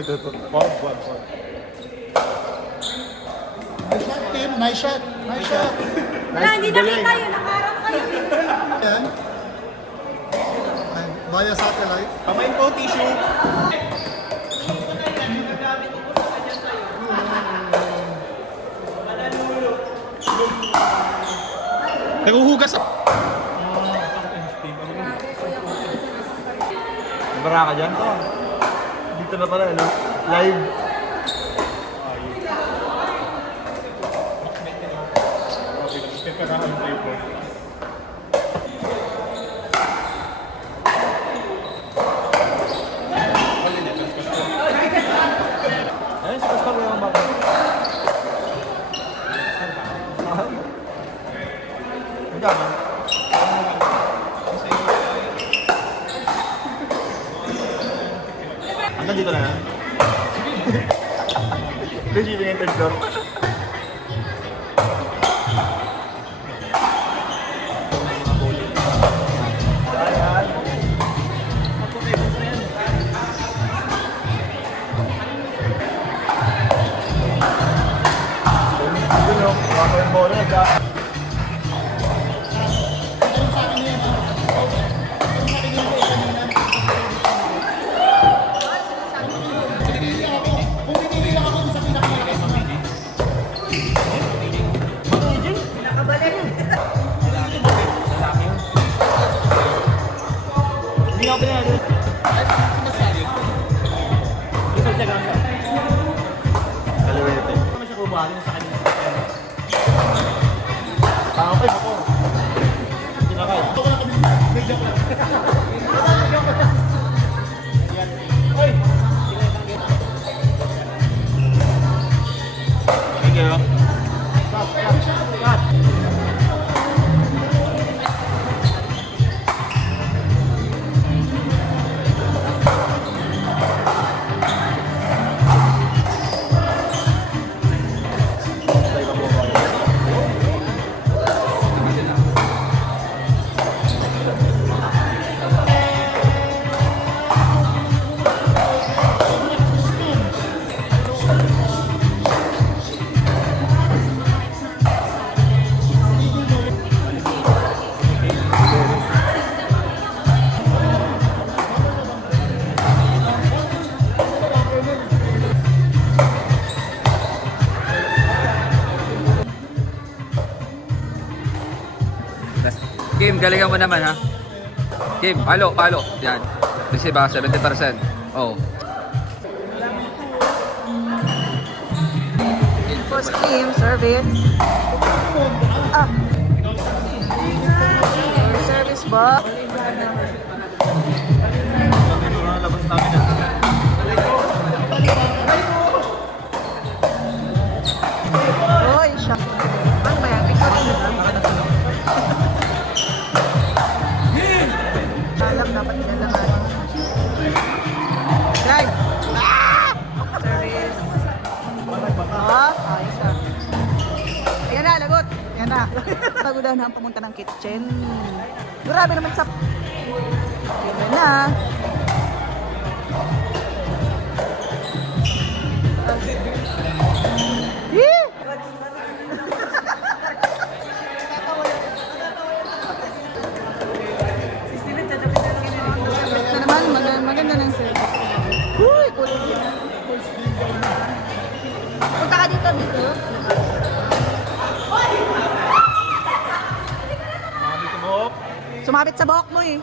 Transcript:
ito. Pause. Nice shot, Tim. Nice shot. Nice shot. Wala, hindi nakita yun. Nakaharap kayo. Yan. Via satellite. Kamay po, tissue. Naguhugas ako. Nabara ka dyan? Dito na pala, ano? Live. Ayun, sa kasal ko yung baka. Jangan. Hanggang dito na yan. Receiving and third floor. Hindi ako pinag Kalawete. Ano siya kumali sa kanya? Tama pa ako. Kinakay. Hoy! Thank you. Kim, galingan mo naman ha. Kim, palo. Yan. Receive ha, 70%. Oh. Post Kim, service. Ah. Service ba? Labas namin na. Oy, siya. Ano ba yan? Ikaw rin ba? Alam, dapat nilalangan. Drive! Ah! Service. Ayos ah. Ayan na, lagot. Ayan na. Bago daw na ang pamunta ng kitchen. Grabe naman sa... Ayan na. Yee! Maganda ng service. Uy, cool. Punta ka dito. Sumabit sa buhok mo eh.